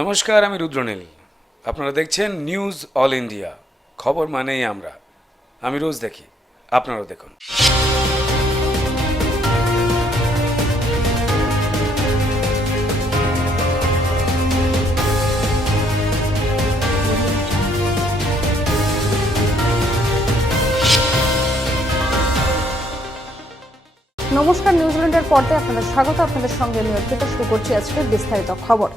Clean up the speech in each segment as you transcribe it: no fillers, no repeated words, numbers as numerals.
নমস্কার, আমি রুদ্রনীল। আপনারা দেখছেন নিউজ অল ইন্ডিয়া। খবর মানেই আমরা। আমি রোজ দেখি, আপনারাও দেখুন। নমস্কার, নিউজিল্যান্ডের পর্দায় আপনাদের স্বাগত। আপনাদের সঙ্গে আমি অর্পিতা। শুরু করছি আজকের বিস্তারিত খবর।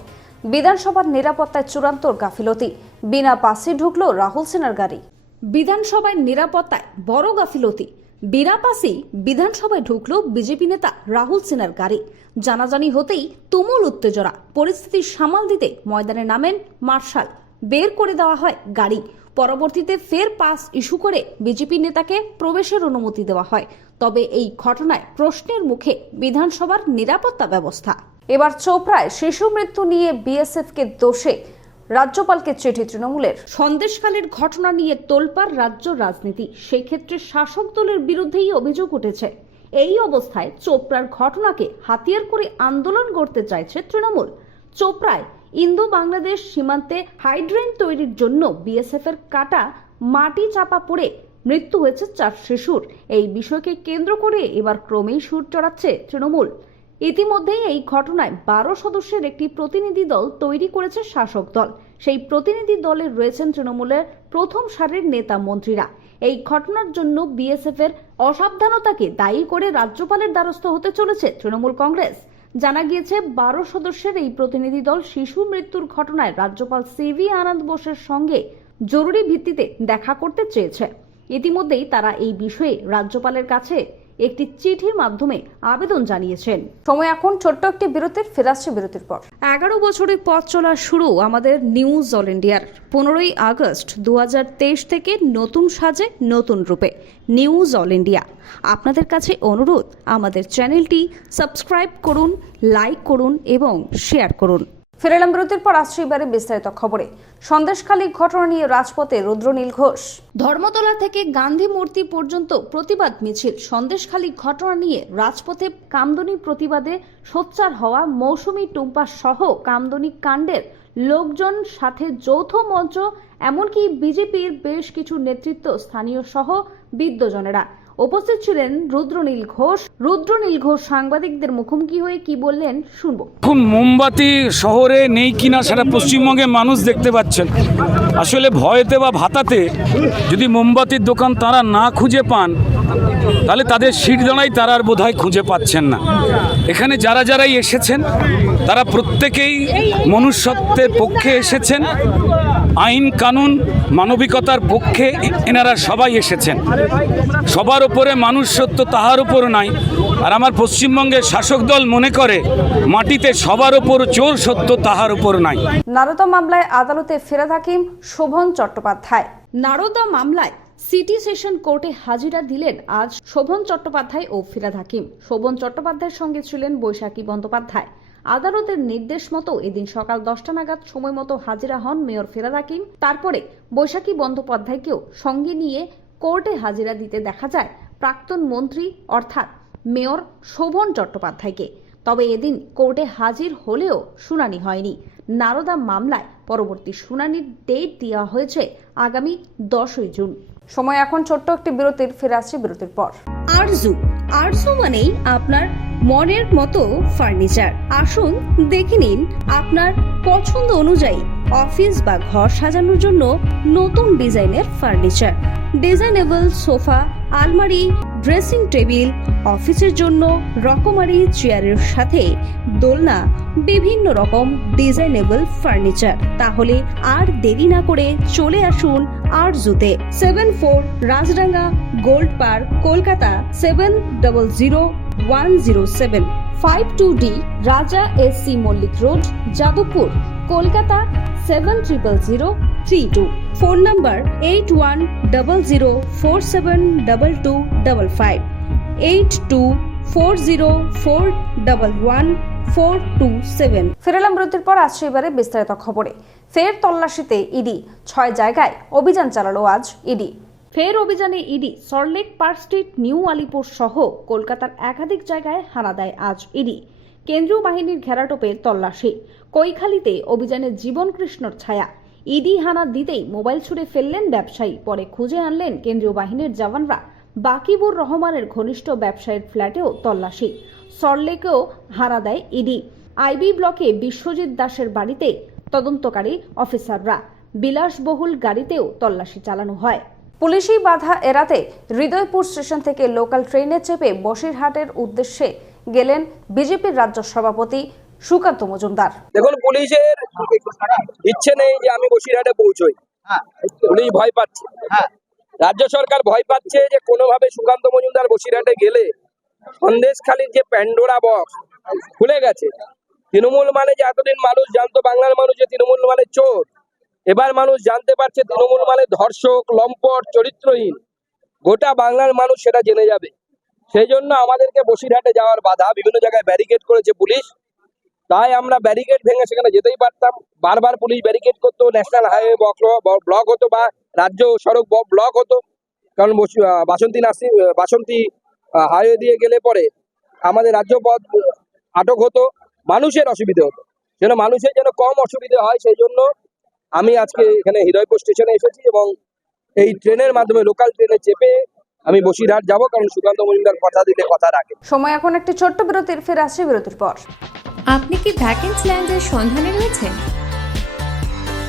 বিধানসভার নিরাপত্তায় চূড়ান্ত গাফিলতি, বিনা পাসে ঢুকলো রাহুল সিনহার গাড়ি। বিধানসভায় নিরাপত্তায় বড় গাফিলতি, বিনা পাসেই বিধানসভায় ঢুকলো বিজেপি নেতা রাহুল সিনহার গাড়ি। জানাজানি হতেই তুমুল উত্তেজনা। পরিস্থিতি সামাল দিতে ময়দানে নামেন মার্শাল, বের করে দেওয়া হয় গাড়ি। পরবর্তীতে ফের পাস ইস্যু করে বিজেপি নেতাকে প্রবেশের অনুমতি দেওয়া হয়। তবে এই ঘটনায় প্রশ্নের মুখে বিধানসভার নিরাপত্তা ব্যবস্থা। এবার চোপড়ায় শিশু মৃত্যু নিয়ে বিএসএফকে দোষে রাজ্যপালকে চিঠি তৃণমূলের। সন্দেশখালীর ঘটনা নিয়ে তোলপাড় রাজ্য রাজনীতি, সেই ক্ষেত্রে শাসক দলের বিরুদ্ধেই অভিযোগ উঠেছে। এই অবস্থায় চোপড়ার ঘটনাকে হাতিয়ার করে আন্দোলন করতে চাইছে তৃণমূল। চোপড়ায় ইন্দো বাংলাদেশ সীমান্তে হাইড্রেন তৈরির জন্য বিএসএফ এর কাটা মাটি চাপা পড়ে মৃত্যু হয়েছে 4 শিশুর। এই বিষয়কে কেন্দ্র করে এবার ক্রমেই সুর চড়াচ্ছে তৃণমূল। ইতিমধ্যেই এই ঘটনায় 12 সদস্যের একটি প্রতিনিধি দল তৈরি করেছে শাসক দল। সেই প্রতিনিধি দলে রয়েছেন তৃণমূলের প্রথম সারির নেতা মন্ত্রীরা। এই ঘটনার জন্য বিএসএফ এর অসাবধানতাকে দায়ী করে রাজ্যপালের দ্বারস্থ হতে চলেছে তৃণমূল কংগ্রেস। জানা গিয়েছে 12 সদস্যের এই প্রতিনিধি দল শিশু মৃত্যুর ঘটনায় রাজ্যপাল সিভি আনন্দ বোসের সঙ্গে জরুরি ভিত্তিতে দেখা করতে চেয়েছে। ইতিমধ্যেই তারা এই বিষয়ে রাজ্যপালের কাছে একটি চিঠির মাধ্যমে আবেদন জানিয়েছেন। সময় এখন ছোট্ট একটি বিরতির, ফিরে আসছে বিরতির পর। 11 বছরের পথ চলা শুরু আমাদের নিউজ অল ইন্ডিয়ার। 15ই আগস্ট 2023 থেকে নতুন সাজে নতুন রূপে নিউজ অল ইন্ডিয়া। আপনাদের কাছে অনুরোধ, আমাদের চ্যানেলটি সাবস্ক্রাইব করুন, লাইক করুন এবং শেয়ার করুন। ফিরে এলাম বিরতির পর। আসছে এবারে বিস্তারিত খবরে। সন্দেশখালী ঘটনা নিয়ে রাজপথে রুদ্রনীল ঘোষ। ধর্মতলা থেকে গান্ধী মূর্তি পর্যন্ত প্রতিবাদ মিছিল। সন্দেশখালী ঘটনা নিয়ে রাজপথে কামদুনি প্রতিবাদে সোচ্চার হওয়া মৌসুমী টুম্পা সহ কামদুনি কাণ্ডের লোকজন, সাথে যৌথ মঞ্চ, এমনকি বিজেপির বেশ কিছু নেতৃত্ব, স্থানীয় সহ বিদ্বজনেরা উপস্থিত ছিলেন। রুদ্রনীল ঘোষ সাংবাদিকদের মুখোমুখি হয়ে কি বললেন শুনবো। এখন মোমবাতি শহরে নেই কিনা সেটা পশ্চিমবঙ্গের মানুষ দেখতে পাচ্ছেন। আসলে ভয়েতে বা ভাতাতে যদি মোমবাতির দোকান তারা না খুঁজে পান, তাহলে তাদের শিরদাঁড়াই তারা আর বোধহয় খুঁজে পাচ্ছেন না। এখানে যারাই এসেছেন তারা প্রত্যেকেই মনুষ্যত্বের পক্ষে এসেছেন, আইন কানুন মানবিকতার পক্ষে এনারা সবাই এসেছেন। সবার উপরে মানুষ সত্য, তাহার উপর নাই। আর আমার পশ্চিমবঙ্গের শাসক দল মনে করে মাটিতে সবার উপর চোর সত্য, তাহার উপর নাই। নারদা মামলায় আদালতে ফেরত হাকিম শোভন চট্টোপাধ্যায়। নারদা মামলায় সিটি সেশন কোর্টে হাজিরা দিলেন আজ শোভন চট্টোপাধ্যায় ও ফিরাদ হাকিম। শোভন চট্টোপাধ্যায়ের সঙ্গে ছিলেন বৈশাখী বন্দ্যোপাধ্যায়। আদালতের নির্দেশ মতো এদিন সকাল 10টা নাগাদ সময় মতো হাজিরা হন মেয়র ফিরাদ হাকিম। তারপরে বৈশাখী বন্দ্যোপাধ্যায়কেও সঙ্গে নিয়ে কোর্টে হাজিরা দিতে দেখা যায় প্রাক্তন মন্ত্রী অর্থাৎ মেয়র শোভন চট্টোপাধ্যায়কে। তবে এদিন কোর্টে হাজির হলেও শুনানি হয়নি। নারদা মামলায় পরবর্তী শুনানির ডেট দেওয়া হয়েছে আগামী 10ই জুন। সময় এখন ছোট্ট একটি বিরতির, ফিরে আসছে বিরতির পর। আরজু মানেই আপনার মনের মতো ফার্নিচার। আসুন দেখে নিন আপনার পছন্দ অনুযায়ী অফিস বা ঘর সাজানোর জন্য নতুন ডিজাইনের ফার্নিচার। ডিজাইনেবল সোফা, আলমারি, ড্রেসিং টেবিল, অফিসের জন্য রকমারি চেয়ারের সাথে দোলনা, বিভিন্ন রকম ডিজাইনেবল ফার্নিচার। তাহলে আর দেরি না করে চলে আসুন আরজুতে। 74 Rajdanga gold park, Kolkata 700107। 52D Raja SC Mallick road, Jadavpur, Kolkata 700032। Phone number 8100472255, 8240411427। ফেরালাম বিরতির পর। আসছে এবারে বিস্তারিত খবরে। ফের তল্লাশিতে ইডি, 6 জায়গায় অভিযান চালালো আজ ইডি। ফের অভিযানে ED Salt Lake Park Street, New Alipore সহ কলকাতার একাধিক জায়গায় হানা দেয় আজ ইডি। কেন্দ্রীয় বাহিনীর ঘেরাটোপে তল্লাশি। কৈখালিতে অভিযানে জীবন কৃষ্ণর ছায়া। ইডি হানা দিতেই মোবাইল ছুড়ে ফেললেন ব্যবসায়ী, পরে খুঁজে আনলেন কেন্দ্রীয় বাহিনীর জওয়ানরা। বাকিবুর রহমানের ঘনিষ্ঠ ব্যবসায়ীর ফ্ল্যাটেও তল্লাশি। সল্টলেকেও হানা দেয় ইডি। আইবি ব্লকে বিশ্বজিৎ দাসের বাড়িতে তদন্তকারী অফিসাররা। বিলাসবহুল গাড়িতেও তল্লাশি চালানো হয়। পুলিশি বাধা এড়াতে হৃদয়পুর স্টেশন থেকে লোকাল ট্রেনে চেপে বসিরহাটের উদ্দেশ্যে গেলেন বিজেপির রাজ্য সভাপতি সুকান্ত মজুমদার। দেখুন, পুলিশের ইচ্ছে নেই যে আমি বসিরহাটে পৌঁছই। পুলিশ ভয় পাচ্ছে, রাজ্য সরকার ভয় পাচ্ছে যে কোনোভাবে সুকান্ত মজুমদার বসিরহাটে গেলে সন্দেশখালীর যে প্যান্ডোরা বক্স খুলে গেছে। তৃণমূল মানে যে এতদিন মানুষ জানতো, বাংলার মানুষ যে তৃণমূল মানে চোর, এবার মানুষ জানতে পারছে তৃণমূল মানে ধর্ষক, লম্পট, চরিত্রহীন। গোটা বাংলার মানুষ সেটা জেনে যাবে। সেই জন্য আমাদেরকে বসিরহাটে যাওয়ার বাধা, বিভিন্ন জায়গায় ব্যারিকেড করেছে পুলিশ। তাই আমরা ব্যারিকেড ভেঙে সেখানে যেতেই পারতাম। বারবার পুলিশ ব্যারিকেড করতো, ন্যাশনাল হাইওয়ে ব্লক হতো বা রাজ্য সড়ক ব্লক হতো। কারণ বাসন্তী হাইওয়ে দিয়ে গেলে পরে আমাদের রাজ্য পথ আটক হতো, মানুষের অসুবিধে হতো। যেন মানুষের যেন কম অসুবিধে হয়, সেই জন্য আমি আজকে এখানে হৃদয়পুর স্টেশনে এসেছি এবং এই ট্রেনের মাধ্যমে, লোকাল ট্রেনে চেপে আমি বসিরহাট যাব, কারণ সুকান্ত মজুমদার কথা দিলে কথা রাখে। সময় এখন একটি ছোট্ট বিরতির, ফিরে আসছে বিরতির পর। আপনি কি ভ্যাকেন্সি ল্যান্ডের সন্ধানে রয়েছেন?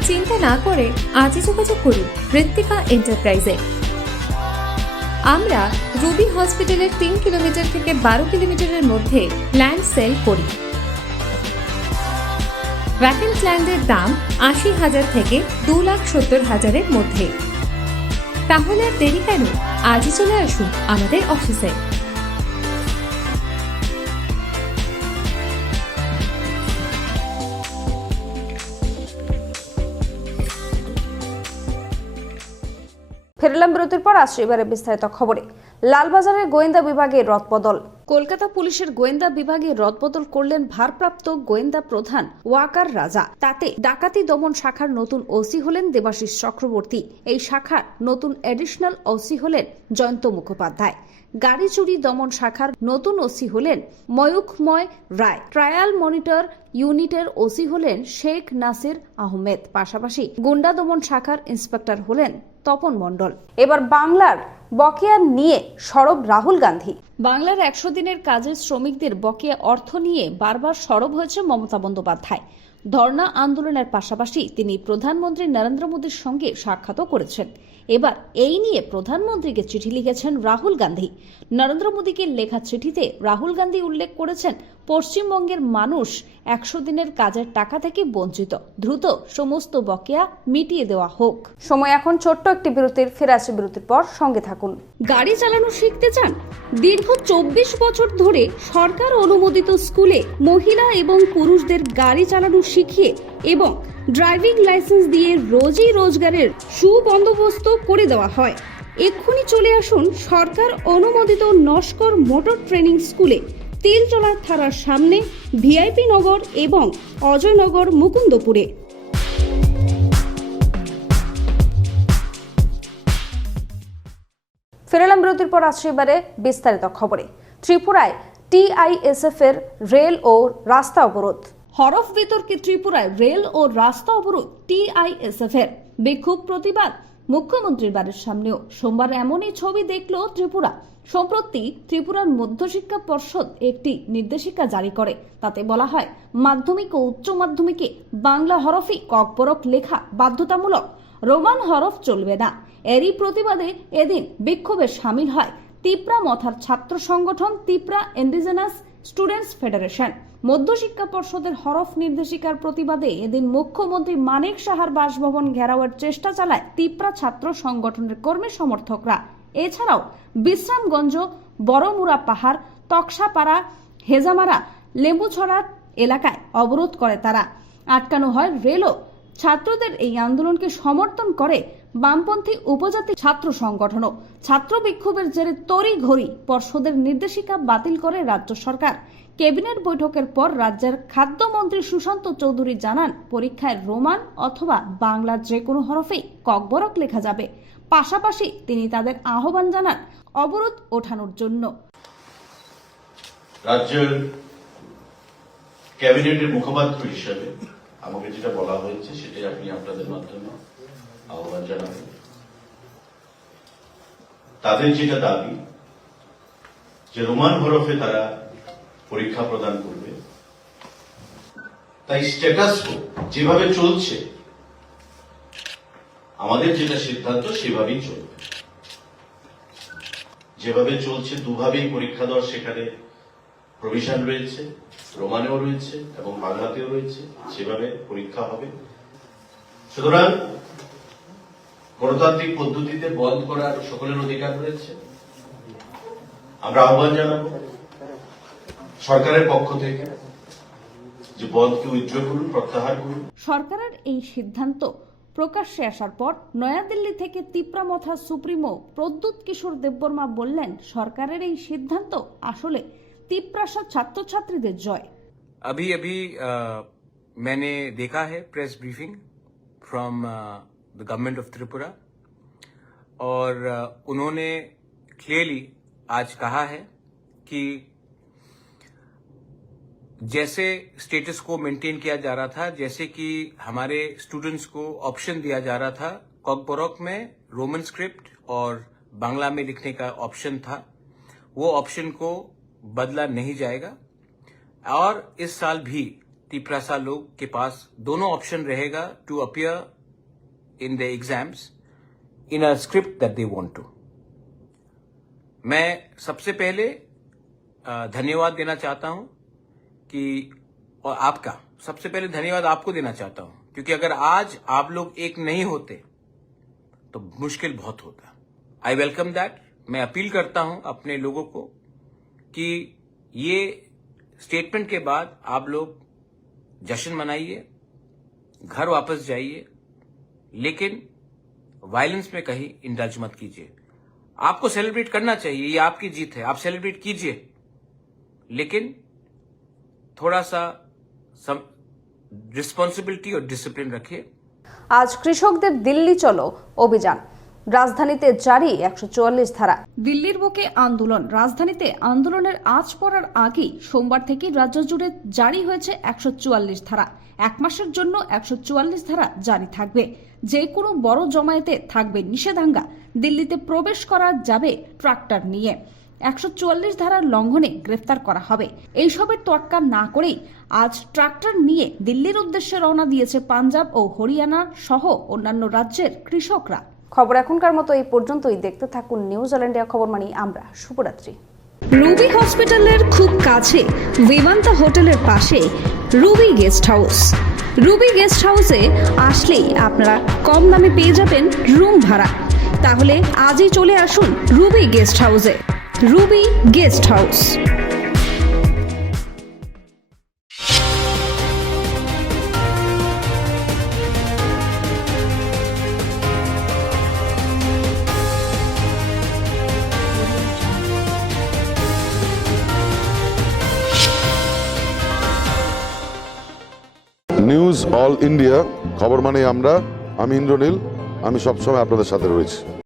চিন্তা না করে আজই যোগাযোগ করুন ঋত্বিকা এন্টারপ্রাইজে। আমরা রুবি হসপিটালের 3 কিলোমিটার থেকে 12 কিলোমিটারের মধ্যে ল্যান্ড সেল করি। ভ্যাকেন্সি ল্যান্ডের দাম 80,000 থেকে 2,70,000-এর মধ্যে। তাহলে আর দেরি কেন, আজই চলে আসুন আমাদের অফিসে। ফিরলাম বিরতির পর, আসছে এবারে বিস্তারিত খবরে। লালবাজারের গোয়েন্দা বিভাগে রদবদল। কলকাতা পুলিশের গোয়েন্দা বিভাগে রদবদল করলেন ভারপ্রাপ্ত গোয়েন্দা প্রধান ওয়াকার রাজা। তাতে ডাকাতি দমন শাখার নতুন ওসি হলেন দেবাশিস চক্রবর্তী। এই শাখার নতুন অ্যাডিশনাল ওসি হলেন জয়ন্ত মুখোপাধ্যায়। গাড়ি চুরি দমন শাখার নতুন ওসি হলেন ময়ূখময় রায়। ট্রায়াল মনিটর ইউনিটের ওসি হলেন শেখ নাসির আহমেদ। পাশাপাশি গুন্ডা দমন শাখার ইন্সপেক্টর হলেন তপন মণ্ডল। এবার বাংলার বকেয়া নিয়ে সরব রাহুল গান্ধী। বাংলার 100 দিনের কাজের শ্রমিকদের বকেয়া অর্থ নিয়ে বারবার সরব হয়েছে মমতা বন্দ্যোপাধ্যায়। ধর্ণা আন্দোলনের পাশাপাশি তিনি প্রধানমন্ত্রী নরেন্দ্র মোদীর সঙ্গে সাক্ষাৎও করেছেন। এবার এই নিয়ে প্রধানমন্ত্রীকে চিঠি লিখেছেন রাহুল গান্ধী। নরেন্দ্র মোদীকে লেখা চিঠিতে রাহুল গান্ধী উল্লেখ করেছেন, পশ্চিমবঙ্গের মানুষ 100 দিনের কাজের টাকা থেকে বঞ্চিত। দ্রুত সমস্ত বকেয়া মিটিয়ে দেওয়া হোক। সময় এখন ছোট্ট একটি বিরতির, ফিরে আসছে বিরতির পর, সঙ্গে থাকুন। গাড়ি চালানো শিখতে চান? দীর্ঘ 24 বছর ধরে সরকার অনুমোদিত স্কুলে মহিলা এবং পুরুষদের গাড়ি চালানো শিখিয়ে এবং ড্রাইভিং লাইসেন্স দিয়ে রোজই রোজগারের সুবন্দোবস্ত করে দেওয়া হয়। এক্ষুনি চলে আসুন সরকার অনুমোদিত নস্কর মোটর ট্রেনিং স্কুলে, তিলচলার থানার সামনে, ভিআইপি নগর এবং অজয়নগর, মুকুন্দপুরে। ফিরলাম বিরতির পর, আসছে এবারে বিস্তারিত খবরে। ত্রিপুরায় টিআইএসএফ এর রেল ও রাস্তা অবরোধ। হরফ বিতর্কে ত্রিপুরায় রেল ও রাস্তা অবরোধ টিআইএসএফ এর। বিক্ষোভ প্রতিবাদ মুখ্যমন্ত্রীর বাড়ির সামনেও। সোমবার এমনই ছবি দেখল ত্রিপুরা। সম্প্রতি ত্রিপুরার মধ্যশিক্ষা পর্ষদ একটি নির্দেশিকা জারি করে। তাতে বলা হয়, মাধ্যমিক ও উচ্চ মাধ্যমিকে বাংলা হরফে ককবরক লেখা বাধ্যতামূলক, রোমান হরফ চলবে না। এরই প্রতিবাদে এদিন বিক্ষোভে সামিল হয় তিপ্রা মথার ছাত্র সংগঠন, তিপ্রা ইন্ডিজেনাস স্টুডেন্টস ফেডারেশন। মধ্যশিক্ষা পর্ষদের হরফ নির্দেশিকার প্রতিবাদে এদিন মুখ্যমন্ত্রী মানিক সাহার বাসভবন ঘেরাওয়ের চেষ্টা চালায় তিপ্রা ছাত্র সংগঠনের কর্মী সমর্থকরা। এছাড়াও বিশ্রামগঞ্জ, বড়মুড়া পাহাড়, তকসাপাড়া, হেজামারা, লেম্বুছড়া এলাকায় অবরোধ করে তারা। আটকানো হয় রেলও। ছাত্রদের এই আন্দোলনকে সমর্থন করে বামপন্থী উপজাতি ছাত্র সংগঠনও। ছাত্র বিক্ষোভের জেরে তড়িঘড়ি পর্ষদের নির্দেশিকা বাতিল করে রাজ্য সরকার। ক্যাবিনেট বৈঠকের পর রাজ্যের খাদ্যমন্ত্রী সুশান্ত চৌধুরী জানান, পরীক্ষায় রোমান অথবা বাংলার যে কোনো হরফেই ককবরক লেখা যাবে। পাশাপাশি তিনি তাদের আহ্বান জানান অবরোধ ওঠানোর জন্য। রাজ্যের ক্যাবিনেটের মুখপাত্র হিসেবে আমাকে যেটা বলা হয়েছে সেটাই আপনি আপনাদের মাধ্যমে আহ্বান জানাবেন। তাদের যেটা দাবি যে রোমান হরফে তারা পরীক্ষা প্রদান করবে, তাই স্ট্যাটাস যেভাবে চলছে আমাদের যেটা সিদ্ধান্ত সেভাবেই চলবে। যেভাবে চলছে দুভাবেই পরীক্ষা দেওয়ার সেখানে প্রভিশন রয়েছে, রোমানেও রয়েছে এবং বাংলাতেও রয়েছে, সেভাবে পরীক্ষা হবে। সুতরাং গণতান্ত্রিক পদ্ধতিতে বন্ধ করার সকলের অধিকার রয়েছে। আমরা আহ্বান জানাবো সরকারের পক্ষ থেকে যে বন্ধকে উইথড্র করুন, প্রত্যাহার করুন। সরকারের এই সিদ্ধান্ত প্রকাশ্যে আসার পর নয়াদিল্লি থেকে তিপ্রামথা সুপ্রিমো প্রদ্যুৎ কিশোর দেববর্মা বললেন, সরকারের এই সিদ্ধান্ত আসলে তিপ্রাসা ছাত্রছাত্রীদের জয়। अभी मैंने देखा है press briefing from the government of Tripura और उन्होंने क्लियरली आज कहा है कि जैसे स्टेटस को मेंटेन किया जा रहा था, जैसे कि हमारे स्टूडेंट्स को ऑप्शन दिया जा रहा था, कॉकबोरोक में रोमन स्क्रिप्ट और बांग्ला में लिखने का ऑप्शन था, वो ऑप्शन को बदला नहीं जाएगा और इस साल भी तिप्रासा लोग के पास दोनों ऑप्शन रहेगा to appear in the exams in a script that they want to. मैं सबसे पहले धन्यवाद देना चाहता हूं कि और आपका सबसे पहले धन्यवाद आपको देना चाहता हूं, क्योंकि अगर आज आप लोग एक नहीं होते तो मुश्किल बहुत होता। I welcome that. मैं अपील करता हूं अपने लोगों को कि ये स्टेटमेंट के बाद आप लोग जश्न मनाइए, घर वापस जाइए, लेकिन वायलेंस में कहीं इंडल्ज मत कीजिए। आपको सेलिब्रेट करना चाहिए, ये आपकी जीत है, आप सेलिब्रेट कीजिए, लेकिन थोड़ा सा रिस्पॉन्सिबिलिटी और डिसिप्लिन रखिए। আজ কৃষকদের দিল্লি চলো অভিযান, রাজধানীতে জারি 144 ধারা। দিল্লির বুকে আন্দোলন, রাজধানীতে আন্দোলনের আঁচ পড়ার আগেই সোমবার থেকে রাজ্য জুড়ে জারি হয়েছে 144 ধারা। এক মাসের জন্য 144 ধারা জারি থাকবে। যে কোনো বড় জমায়েতে থাকবে নিষেধাজ্ঞা। দিল্লিতে প্রবেশ করা যাবে ট্রাক্টর নিয়ে। 144 ধারার লঙ্ঘনে গ্রেফতার করা হবে। এইসবের তোয়াক্কা না করেই আজ ট্রাক্টর নিয়ে দিল্লির উদ্দেশ্যে রওনা দিয়েছে পাঞ্জাব ও হরিয়ানা সহ অন্যান্য রাজ্যের কৃষকরা। খবর এখনকার মতো এই পর্যন্তই। দেখতে থাকুন নিউজ অল ইন্ডিয়া খবর মানি আমরা। শুভরাত্রি। রুবি হসপিটালের খুব কাছে বিমান্তা হোটেলের পাশে Ruby guest house. Ruby guest হাউসে আসলেই আপনারা কম দামে পেয়ে যাবেন রুম ভাড়া। তাহলে আজই চলে আসুন রুবি গেস্ট হাউসে। Ruby guest house. News all India খবর মানে আমরা। আমি ইন্দ্রনীল, আমি সবসময় আপনাদের সাথে রয়েছি।